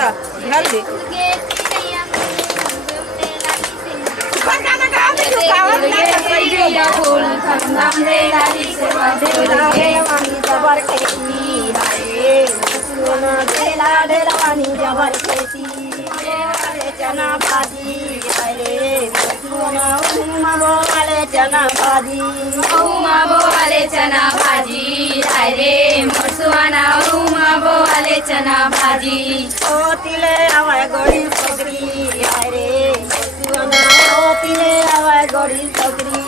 आता घाल दे फूल जबर खेती ढेरावानी जबर खेती चना भाजी बोले चना भाजी बोवाले चना भाजी रे मसुआना बोवाले चना भाजी ओ तिले आवाय गोड़ी सकरी रे मसुआना ओ तिले आवाय गोड़ी सकरी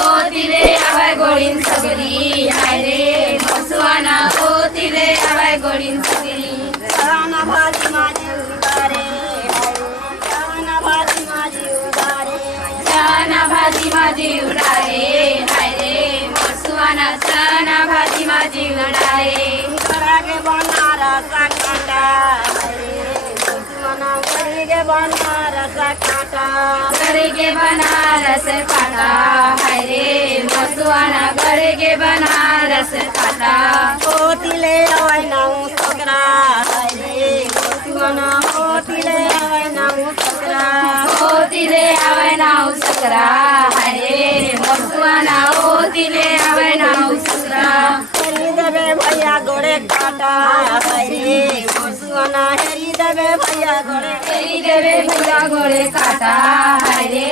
ओ तिले आवाय गोड़ीन सगरी रे मसुआना ओ तिले आवाय गोड़ीन सगरी चना भाजी माझी उदारे चना भाजी माझी उदारे चना भाजी माझी उडारे रे मसुआना चना भाजी माझी उडारे करागे बनारस काटा मसुआना करीगे बनारस काटा करेगे बनारस काटा रे मसुआना करेगे बनारस काटा ओ तिले आवाय नाऊ सकरा रे मसुआना ओ तिले आवाय नाऊ सकरा ओ तिले आवाय नाव सकरा रे मसुआना ओ तिले आवाय नाव सकरा हेरी देवे भैया गोड़े काटा रे मसुआना हेरी देवे भैया गोड़े हेरी देवे भैया गोड़े काटा रे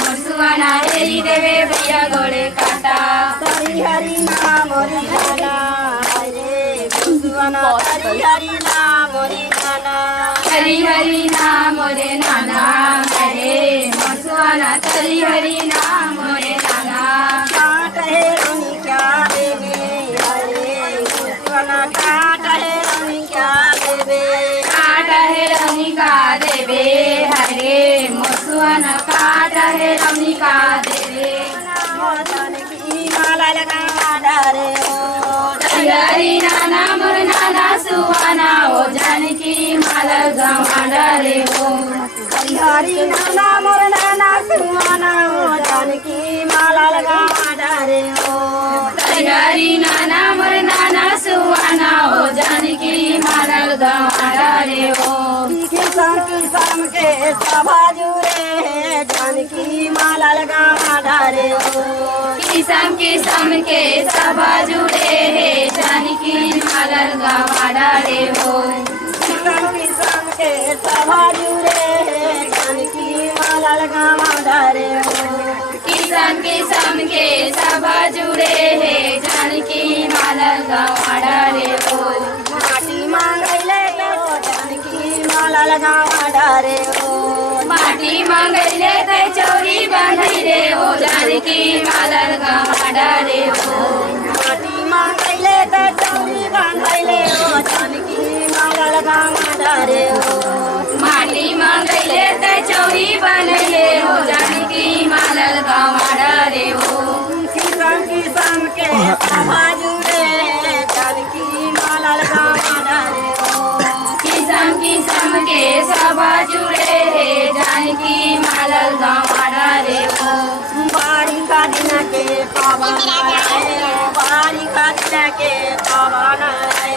मसुआना हेरी देवे भैया गोड़े काटा हरी हरी नाम मोरी नाना रे मसुआना हरी हरी नाम मोरी नाना हरी हरी नाम रे नाना रे मसुआना हरी हरी नाम रे नाना काट है रंगी क्या देवे रे मसुआना काट है रंगी क्या देवे काट है रमी का देवे हरे मसुआना काट है रमी का देवे मौसन की माला लगा डारे हरी नाना मोर नाना सुहाना ओ जानकी माला गवाडा रे हो हरी नाना मोर नाना सुहाना ओ जानकी माला लगा डारे हरी नाना मोर नाना सुहाना ओ जानकी माला गवाडा रे हो किसान किसान के सभा जुरे जानकी माला लगा डारे किसम किसम के सभा जुड़े है जानकी माला गवाडा रे हो किसान किसान के सभा जुरे जानकी माला लगा डारे किसम किसम के सभा जुड़े है जानकी माला गवाडा रे हो माटी मांगले तो जानकी माला लगा डारे माटी मांगले ते चौरी बांधी रे ओ जानकी माला गवाडा रे हो माटी मांगले तो चौरी बांधले ओ जानकी माला लगा डारे माटी मांगले ते चौरी बांधले हो जानकी माला गवाडा रे हो किसान किसान के सभा जुड़े जानकी माला लगा डारे किसम किसम के सभा जुड़े है जानकी माला गवाडा रे हो बारी का दिन के पावन आए बारी का दिन के पावन आए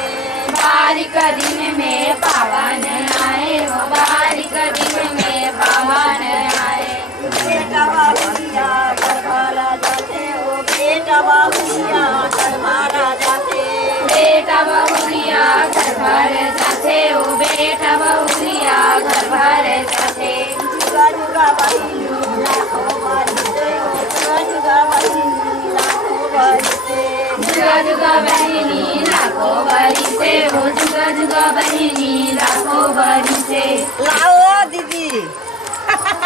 बारिक दिन में पावन आए हो बारिक दिन में पावन आए बेटा बाबूया दरबारा जाते हो बेटा बाबूया दरबारा जाते बेटा बहुरिया घर भर जाते हो बेटा बहुरिया घर भर जाते जुगा जुगा बहिनी लाखों बारिशे हो जुगा जुगा बहिनी लाखों बारिशे जुगा जुगा बहिनी लाखों बरी से हो जुगा जुगा बहिनी लाखों बरी से लाओ दीदी